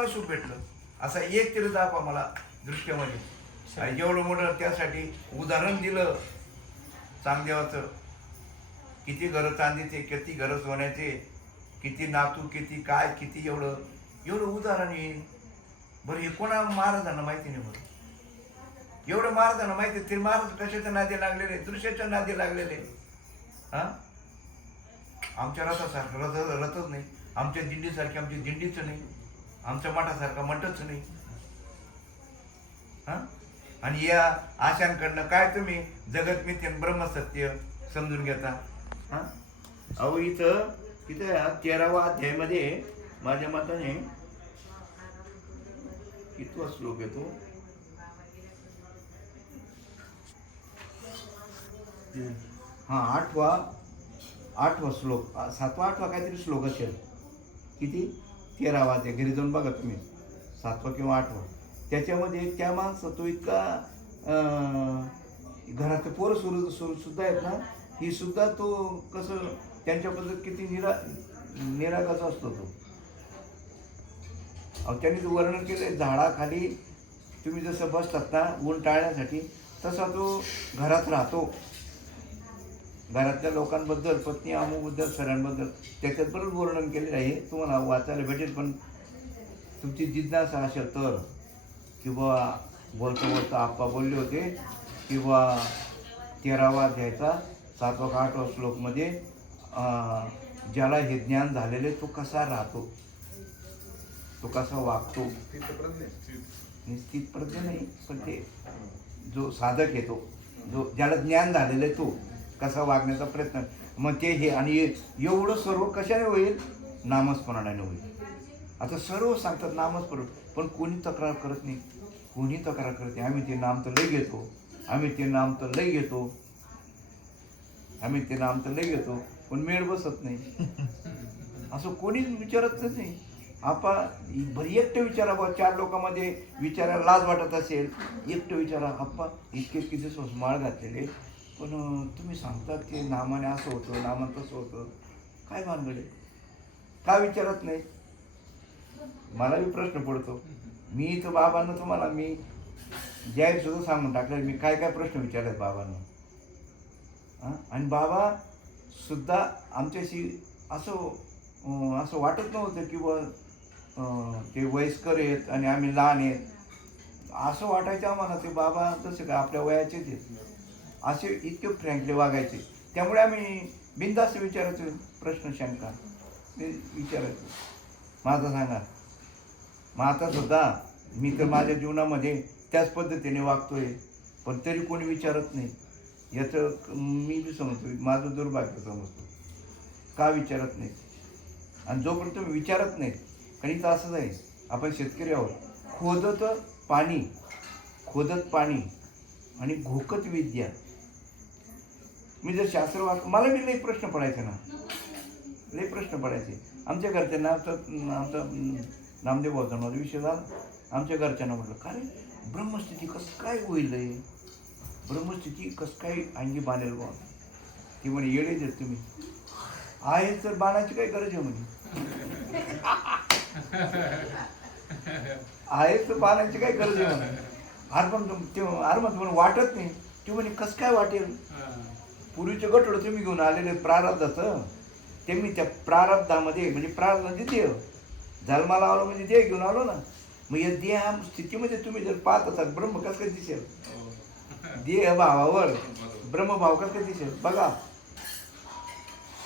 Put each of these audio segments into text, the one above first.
कोणाला सुख भेटलं. असा एक तरी जाप आम्हाला दृश्यामध्ये आणि एवढं मोठं त्यासाठी उदाहरण दिलं चांगदेवाचं किती घरं चांदीचे किती घरं सोन्याचे किती नातू किती काय किती एवढं. एवढं उदाहरण येईल बरं हे कोणा महाराजांना माहिती नाही बरं एवढं महाराजांना माहिती ते महाराज कशाच्या नादी लागलेले दृश्याच्या नादी लागलेले. हा? आमच्या रथासारखं रथ रथच नाही. आमच्या दिंडीसारखी आमची दिंडीच नाही. आमच्या मठासारखा मठच नाही. हा? आणि या आशांकडनं काय तुम्ही जगत मिथ्य ब्रह्मसत्य समजून घेता? हा? अहो इथं इथं या तेरावा अध्यायामध्ये माझ्या मताने कितवा श्लोक येतो? हा आठवा आठवा श्लोक सातवा आठवा काहीतरी श्लोक असेल. किती? तेरा ते घरी जाऊन बघा तुम्ही. सातवा किंवा आठवा. त्याच्यामध्ये त्या माणसं तो इतका घराचं पोरं सुरू सुरू सुद्धा आहेत ना ही सुद्धा तो कसं त्यांच्याबद्दल किती निरा निरागाचा असतो तो. अहो त्यांनी वर्णन केलं झाडाखाली तुम्ही जसं बसतात ना ऊन टाळण्यासाठी तसा तो घरात राहतो. घरातल्या लोकांबद्दल पत्नी आमूबद्दल सरांबद्दल त्याच्यात बरंच वर्णन केलेलं आहे. तुम्हाला वाचायला भेटेल पण तुमची जिज्ञासा असेल तर. किंवा बोलता बोलता आप्पा बोलले होते किंवा तेरावा द्यायचा सातवा का आठवा श्लोकमध्ये ज्याला हे ज्ञान झालेले तो कसा राहतो? तो कसा वागतो? निश्चित प्रज्ञ नाही पण ते जो साधक येतो जो ज्याला ज्ञान झालेलं आहे तो. कसा वागण्याचा प्रयत्न. मग ते हे आणि एवढं सर्व कशाने होईल? नामस्मरणाने होईल. आता सर्व सांगतात नामस्मरण पण कोणी तक्रार करत नाही. कोणी तक्रार करत नाही. आम्ही ते नाम तर लई घेतो. आम्ही ते नाम तर लई घेतो. आम्ही ते नाम तर लई घेतो पण मेळ बसत नाही. असं कोणीच विचारतच नाही. आपा बरी एकटं विचारा बा चार लोकांमध्ये विचारायला लाज वाटत असेल. एकटं विचारा आप्पा इतके किती दिवस माळ घातलेले. पण तुम्ही सांगतात की नामाने असं होतं नामान तसं होतं. काय भानगडे का विचारत नाही? मलाही प्रश्न पडतो. मी इथं बाबांना तुम्हाला मी जाहीर सुद्धा सांगून टाकलं मी काय काय प्रश्न विचारले बाबांना. आणि बाबा सुद्धा आमच्याशी असं असं वाटत नव्हतं की बा ते वयस्कर आहेत आणि आम्ही लहान आहेत. असं वाटायचं आम्हाला ते बाबा तसे काय आपल्या वयाचेच आहेत. असे इतके फ्रँकली वागायचे. त्यामुळे आम्ही बिंदास विचारायचो प्रश्न शंका. ते विचारायचो. माझं सांगा. मग आता सुद्धा मी तर माझ्या जीवनामध्ये त्याच पद्धतीने वागतोय पण तरी कोणी विचारत नाही. याचं मी बी समजतो माझं दुर्भाग्य समजतो. का विचारत नाही आणि जोपर्यंत तुम्ही विचारत नाही कारण इथं असंच आहे आपण शेतकरी आहोत. खोदत पाणी खोदत पाणी आणि घोकत विद्या मी जर शास्त्र वाच मला बी लई प्रश्न पडायचे ना. लई प्रश्न पडायचे. आमच्या घरच्यांना आमचं आमचं नामदेव माझा विषय झाला. आमच्या घरच्यांना म्हटलं का रे? ब्रह्मस्थिती कसं काय होईल रे? ब्रह्मस्थिती कसं काय अंगी बांधेल बा ती म्हणे येडे देत तुम्ही. आहे तर बाणाची काय गरज आहे म्हणे? आहे तर बाणाची काय गरज आहे म्हणे? आरमन ते आरमन पण वाटत नाही. ती म्हणे कसं काय वाटेल? पूर्वीचे गटोड तुम्ही घेऊन आलेले प्रारब्धाचं ते मी त्या प्रारब्धामध्ये म्हणजे प्रारब्ध देते देह. जन्माला आलो म्हणजे देह घेऊन आलो ना. मग या देहा स्थितीमध्ये तुम्ही जर पाहत असाल ब्रह्म कसं काय दिसेल? देह भावावर. ब्रह्मभाव कसं काय दिसेल? बघा.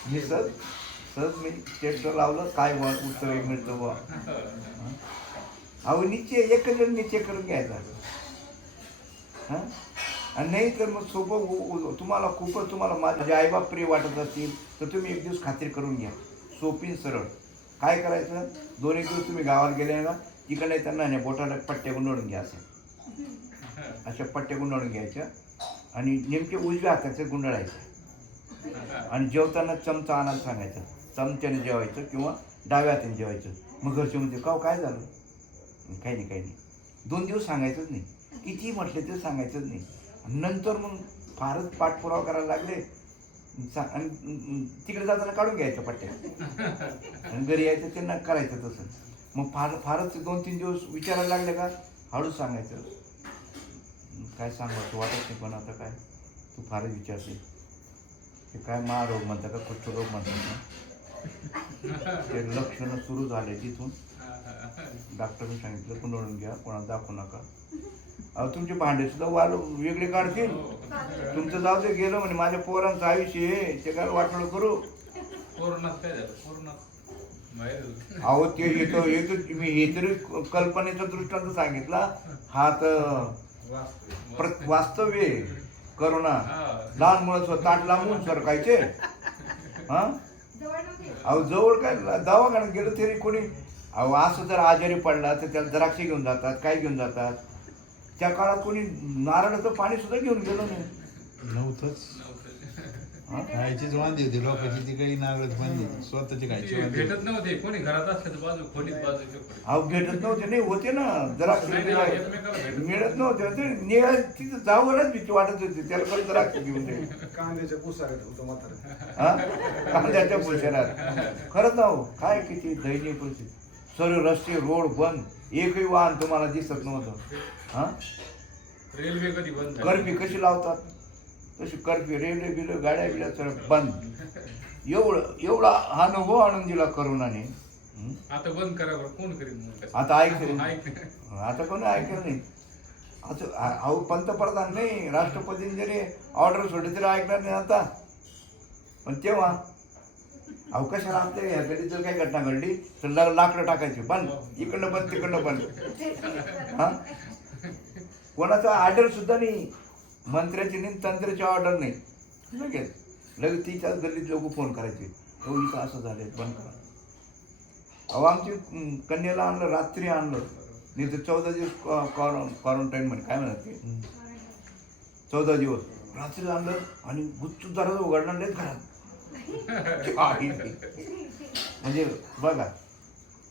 मी सहज सहज मी टेस्ट लावलं काय उत्तर एक मिळतं बा अहो निश्चय एकच निश्चय करून घ्यायचा. हां? आणि नाही तर मग सोपं उ- तुम्हाला खूपच तुम्हाला माझे आईबाप प्रिय वाटत असतील तर तुम्ही एक दिवस खात्री करून घ्या. सोपी सरळ. काय करायचं? दोन एक दिवस तुम्ही गावाला गेले ना तिकडे त्यांना बोटाला पट्ट्या गुंडाळून घ्या असं. अशा पट्ट्या गुंडाळून घ्यायच्या आणि नेमके उजव्या हाताचं गुंडाळायचं. आणि जेवताना चमचा आणायला सांगायचं. चमच्याने जेवायचं किंवा डाव्या हाताने जेवायचं. मग घरचे म्हणजे का हो, काय झालं? काही नाही काही नाही. दोन दिवस सांगायचंच नाही. किती म्हटले ते सांगायचंच नाही. नंतर मग फारच पाठपुरावा करायला लागले. आणि तिकडे जाताना काढून घ्यायचं पट्ट्या. आणि घरी यायचं त्यांना करायचं तसं. मग फार फारच दोन तीन दिवस विचारायला लागले का? हळूच सांगायचं. काय सांगायचं वाटत नाही पण आता काय. तू फारच विचारते ते काय महारोग म्हणतात का? कुष्ठरोग म्हणतात ना. ते लक्षणं सुरू झाले तिथून. डॉक्टरने सांगितलं पुनरून घ्या कोणाला दाखवू नका. अहो तुमचे भांडे सुद्धा वाल वेगळे काढतील. तुमचं जाऊ दे गेलं म्हणे माझ्या पोरांचं आयुष्य आहे ते काय वाटलं करू. अहो ते येतो येतो मी हे तरी कल्पनेचा दृष्टांत सांगितला. हा तर वास्तव्य आहे. करोना. लहान मुलं ताट लांबून सरकायचे. हा? अहो जवळ काय दवाखान्यात गेलं तरी कोणी अहो असं जर आजारी पडला तर त्याला द्राक्ष घेऊन जातात काय घेऊन जातात? त्या काळात कोणी नारळाचं पाणी सुद्धा घेऊन गेलो नाही. नव्हतंच. हा? खायचीच वांदी होती लोकांची ती काही नागरच बांधली स्वतःची खायची वांदी भेटत नव्हते कोणी घरात असलं तर बाजू खोलीत बाजू चोपडे. अहो भेटत नव्हते नाही होते ना द्राक्ष नाही, नाही, एकमेकाला भेटत मिळत नव्हते ते निघाय तिथं जावरच भीती वाटत होती त्याला कोणी द्राक्ष घेऊन जाईल. कांद्याच्या पुसाऱ्यात होतं म्हातारं हा? कांद्याच्या भुशारात खरंच ना हो काय किती दयनीय परिस्थिती. सर्व रस्ते रोड बंद एकही वाहन तुम्हाला दिसत नव्हतं. हा? रेल्वे कधी बंद झाली? कर्फ्यू कशी लावतात? तशी कर्फ्यू रेल्वे बिल्वे गाड्या बिड्या सर्व बंद. एवढं एवढा हा अनुभव आणून दिला करोनाने? आता बंद करा बरं कोण करीन कसं? आता ऐक ऐक. आता कोणी ऐकलं नाही. असं आ- अहो पंतप्रधान नाही राष्ट्रपतींनी जरी ऑर्डर सोडली तरी ऐकणार नाही आता. पण तेव्हा अहो कशाला आपल्या ह्या घडी जर काही घटना घडली तर लाकडं टाकायची बंद. इकडनं बंद तिकडनं बंद. हा? कोणाचा ऑर्डर सुद्धा नाही. मंत्र्याची नाही तंत्र्याची ऑर्डर नाही. लगेच लगेच तिच्याच गल्लीत लोक फोन करायचे. हो इथं असं झालंय बंद करा. अहो आमची कन्याला आणलं रात्री आणलं. नाही तर चौदा दिवस क्वारंटाईन म्हणे काय म्हणत ते? चौदा दिवस. रात्री आणलं आणि गुच्चू दरवाजा उघडणार नाहीत घरात. म्हणजे बघा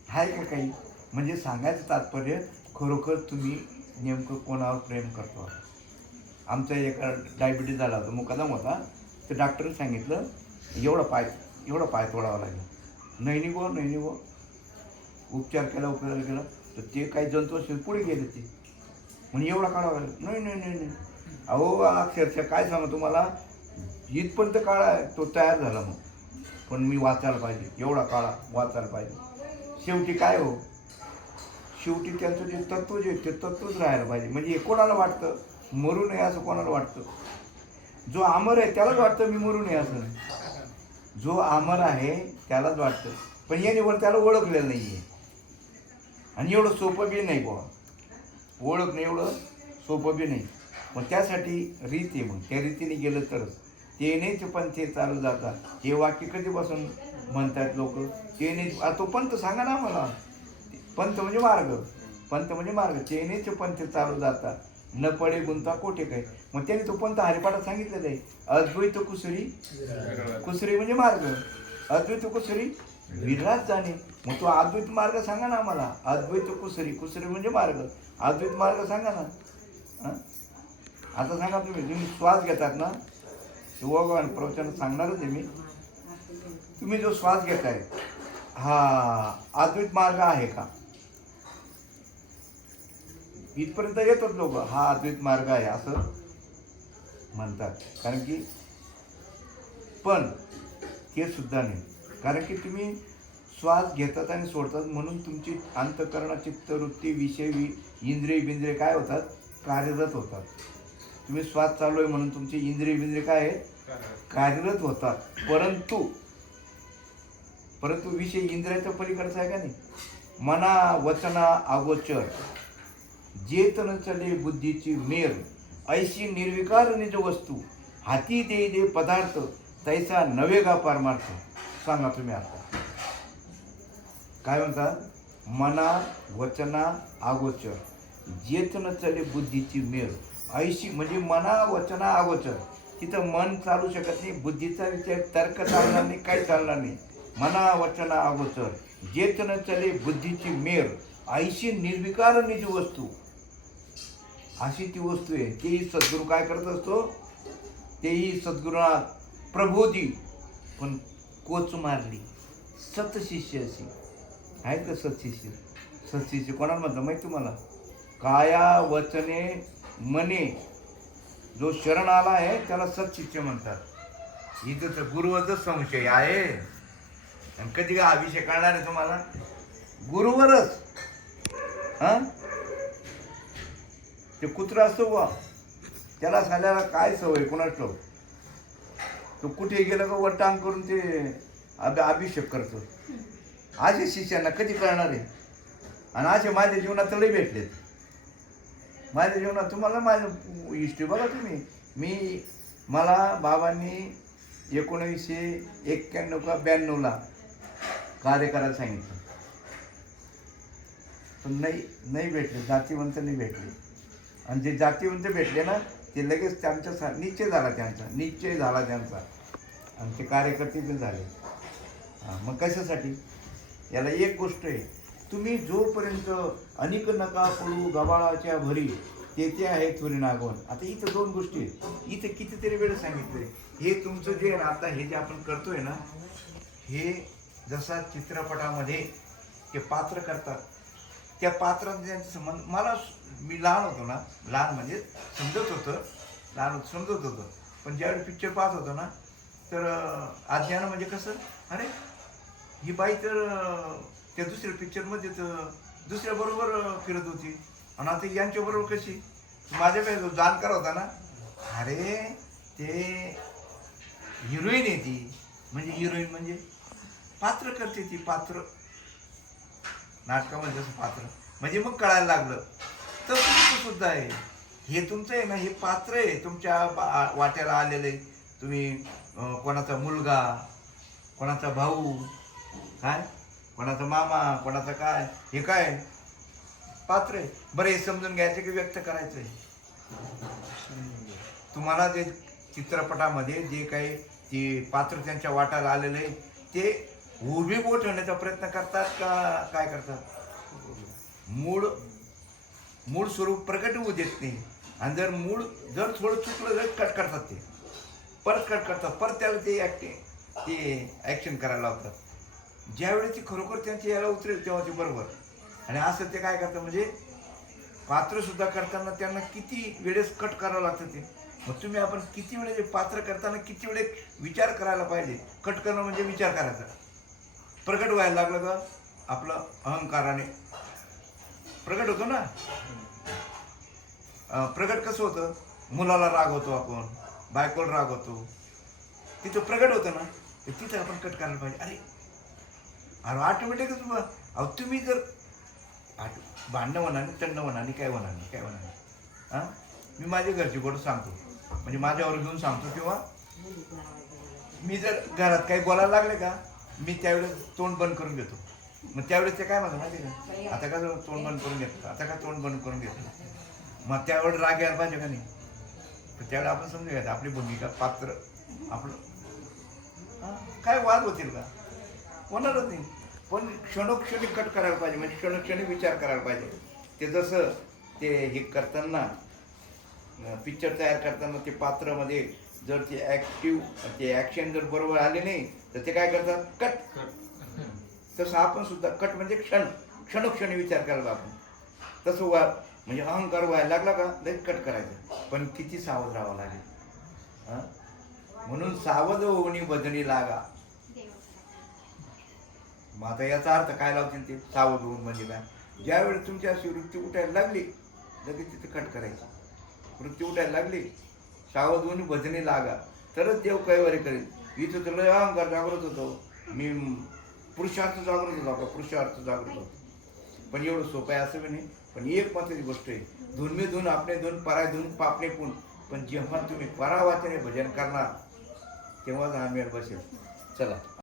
आहे का काही? म्हणजे सांगायचं तात्पर्य खरोखर तुम्ही नेमकं कोणावर प्रेम करतो आमचा एका डायबिटीज झाला होता मुकादम होता. तर डॉक्टरने सांगितलं एवढा पाय एवढा पाय तोडावा लागला. नाही निघो नाही निघो उपचार केला उपचार केला. तर ते काही जंतू असेल पुढे गेले ते. म्हणजे एवढा काढावा लागला. नाही नाही नाही नाही. अहो अक्षरशः काय सांगा तुम्हाला? इथपर्यंत काळा तो तयार झाला मग. पण मी वाचायला पाहिजे. एवढा काळा वाचायला पाहिजे. शेवटी काय हो? शेवटी त्यांचं जे तत्व जे ते तत्वच राहायला पाहिजे. म्हणजे हे कोणाला वाटतं? मरू नये असं कोणाला वाटतं? जो अमर आहे त्यालाच वाटतं मी मरू नये असं. जो अमर आहे त्यालाच वाटतं. पण याने वर त्याला ओळखलेलं नाही आहे आणि एवढं सोपं बी नाही बुवा. ओळख नाही एवढं सोपं बी नाही. मग त्यासाठी रीत आहे मग. त्या रीतीने गेलं तरच ते नाहीच पण ते चालू जातात. हे वाक्य कधीपासून म्हणतात लोक? ते नाही. आ, तो पंत सांगा ना मला पंत म्हणजे मार्ग. पंत म्हणजे मार्ग चेनेचे पंथ चालू जातात. न पडे गुंता कोठे काय? मग त्याने तो पंत हरिपाठात सांगितलेलं आहे. अद्वैत कुसरी कुसरी म्हणजे मार्ग. अद्वैत कुसरी विराज जाणे. मग तो अद्वैत मार्ग सांगा ना आम्हाला. अद्वैत कुसरी कुसरी म्हणजे मार्ग. अद्वैत मार्ग सांगा ना. आता सांगा तुम्ही. तुम्ही श्वास घेतात ना? शिवभगवान प्रवचन सांगणारच आहे मी. तुम्ही जो श्वास घेताय. हा अद्वैत मार्ग आहे का? इथपर्यंत येतात लोक. हा अद्वैत मार्ग आहे असं म्हणतात. कारण की पण ते सुद्धा नाही. कारण की तुम्ही श्वास घेतात आणि सोडतात म्हणून तुमची अंतकरण चित्तवृत्ती विषय वि इंद्रिय बिंद्रिय काय होतात? कार्यरत होतात. तुम्ही श्वास चालू आहे म्हणून तुमची इंद्रिय बिंद्रिय काय आहे? कार्यरत होतात. परंतु परंतु विषय इंद्रियाच्या पलीकडचा आहे का नाही? मना वचना अगोचर. जेतन चले बुद्धीची मेर ऐशी निर्विकार निज वस्तू हाती दे दे पदार्थ तैसा नवे गा पारमार्थ सांगा तुम्ही आता. काय म्हणतात मना वचना अगोचर जेतन चले बुद्धीची मेर ऐशी म्हणजे मना वचना अगोचर तिथं मन चालू शकत नाही बुद्धीचा विचार तर्क चालणार नाही काही चालणार नाही. मना वचना अगोचर जेतन चले बुद्धीची मेर ऐशी निर्विकार निज वस्तू अशी ती वस्तू आहे. तेही सद्गुरू काय करत असतो? तेही सद्गुरुनाथ प्रबोधी पण कोच मारली. सतशिष्य अशी. आहेत का सतशिष्य सतशिष्य कोणाला म्हणतात माहिती तुम्हाला? काया वचने मने. जो शरण आला आहे त्याला सतशिष्य म्हणतात. इथं तर गुरुवरच संशय आहे. आणि कधी का अभिषेक आणणार आहे तुम्हाला? गुरुवरच. हां? ते कुत्रा असतो बा त्याला साल्याला काय सवय कोणाच? तो कुठे गेलं का वटांग करून ते अभि अभिषेक करतो. असे शिष्यांना कधी करणार आहे? आणि असे माझ्या जीवनात लय भेटलेत. माझ्या जीवनात तुम्हाला माझं हिस्ट्री बघा तुम्ही. मी मला बाबांनी एकोणीसशे एक्क्याण्णव का ब्याण्णवला कार्य करायला सांगितलं. पण नाही नाही भेटले जातीवंत नाही भेटले. आणि जे जातीवंत भेटले ना ते लगेच त्यांच्या सा निश्चय झाला त्यांचा निश्चय झाला त्यांचा. आणि ते कार्यकर्ते पण झाले. हां मग कशासाठी? याला एक गोष्ट आहे. तुम्ही जोपर्यंत अनेक नका पडू गबाळाच्या भरी तेथे आहे थोरी नागवण आता इथं दोन गोष्टी आहेत. इथं कितीतरी वेळ सांगितले हे तुमचं जे आता हे जे आपण करतोय ना हे जसा चित्रपटामध्ये ते पात्र करतात. त्या पात्रात ज्यांचा संबंध मला मी लहान होतो ना लहान म्हणजे समजत होतं लहान होतं समजत होतं. पण ज्यावेळी पिक्चर पाहत होतो ना तर अज्ञान म्हणजे कसं? अरे ही बाई तर त्या दुसऱ्या पिक्चरमध्ये तर दुसऱ्याबरोबर फिरत होती. आणि आता यांच्याबरोबर कशी? माझ्या जो जाणकार होता ना अरे ते हिरोईन आहे ती. म्हणजे हिरोईन म्हणजे पात्र करते ती पात्र. नाटकामध्ये जसं पात्र. म्हणजे मग कळायला लागलं. तर तुमचं सुद्धा आहे. हे तुमचं आहे ना हे पात्र आहे. तुमच्या बा- वाट्याला आलेलं आहे. तुम्ही कोणाचा मुलगा कोणाचा भाऊ काय? कोणाचा मामा कोणाचा काय? हे काय? पात्र आहे. बरं हे समजून घ्यायचं की व्यक्त करायचं आहे? तुम्हाला जे चित्रपटामध्ये जे काही ते पात्र त्यांच्या वाटाला आलेलं आहे ते उभी बोट ठेवण्याचा प्रयत्न करतात का काय करतात? मूळ मूळ स्वरूप प्रकट होऊ देत नाही. आणि जर मूळ जर थोडं चुकलं तर कट करतात ते. परत कट करतात परत त्याला ते ॲक्टिंग ते ॲक्शन करायला लावतात. ज्यावेळी ती खरोखर त्यांची याला उतरेल तेव्हा ते बरोबर. आणि असं ते काय करतात म्हणजे पात्रसुद्धा करताना त्यांना किती वेळेस कट करावं लागतं ते. मग तुम्ही आपण किती वेळेस पात्र करताना किती वेळेस विचार करायला पाहिजे? कट करणं म्हणजे विचार करायचा. प्रकट व्हायला लागलं का? आपलं अहंकाराने. प्रकट होतो ना? प्रकट कसं होतं? मुलाला राग होतो आपण बायकोला राग होतो. तिथं प्रकट होतं ना? तर तिथं आपण कट करायला पाहिजे. अरे अरे ऑटोमॅटिकच अहो तुम्ही जर आठ भांडणं म्हणा आणि तंड म्हणा काय म्हणा नाही काय म्हणा नाही हां मी माझ्या घरची गोष्ट सांगतो. म्हणजे माझ्यावर घेऊन सांगतो किंवा? मी जर घरात काही बोलायला लागले का? मी त्यावेळेस तोंड बंद करून घेतो. मग त्यावेळेस ते काय म्हणतात माहिती का? आता का तोंड बंद करून घेतो आता का तोंड बंद करून घेतो मग त्यावेळेस राग यायला पाहिजे का नाही? तर त्यावेळेस आपण समजून घ्यायचं आपली भूमिका पात्र आपलं काय वाद होतील का? होणारच नाही. पण क्षणोक्षणी कट करायला पाहिजे म्हणजे क्षणोक्षणी विचार करायला पाहिजे. ते जसं ते हे करताना पिक्चर तयार करताना ते पात्रामध्ये जर ते ॲक्टिव्ह ते ॲक्शन जर बरोबर आले नाही तर ते काय करतात? कट तसं आपण सुद्धा कट म्हणजे क्षण क्षणोक्षणी विचार करायला आपण तसं वा म्हणजे अहंकार व्हायला लागला का लगेच कट करायचं. पण किती सावध राहावं लागेल. म्हणून सावध होणी बदनी लागा. मग आता याचा अर्थ काय लावतील ते? सावध होऊन म्हणजे काय? ज्यावेळी तुमची अशी वृत्ती उठायला लागली लगेच तिथे कट करायची. वृत्ती उठायला लागली सावध होऊन लागा. तरच देव कैवारी करेल इथं तर लय अहंकार जागृत होतो. मी पुरुषार्थ जागृत होतो आपला पुरुषार्थ जागृत होतो. पण एवढं सोपं आहे असं बी नाही. पण एक महत्वाची गोष्ट आहे. धुनमे धुन आपले धुन पराय धुन पापणे पुन. पण जेव्हा तुम्ही परावाचने भजन करणार तेव्हाच हा मेळ बसेल. चला.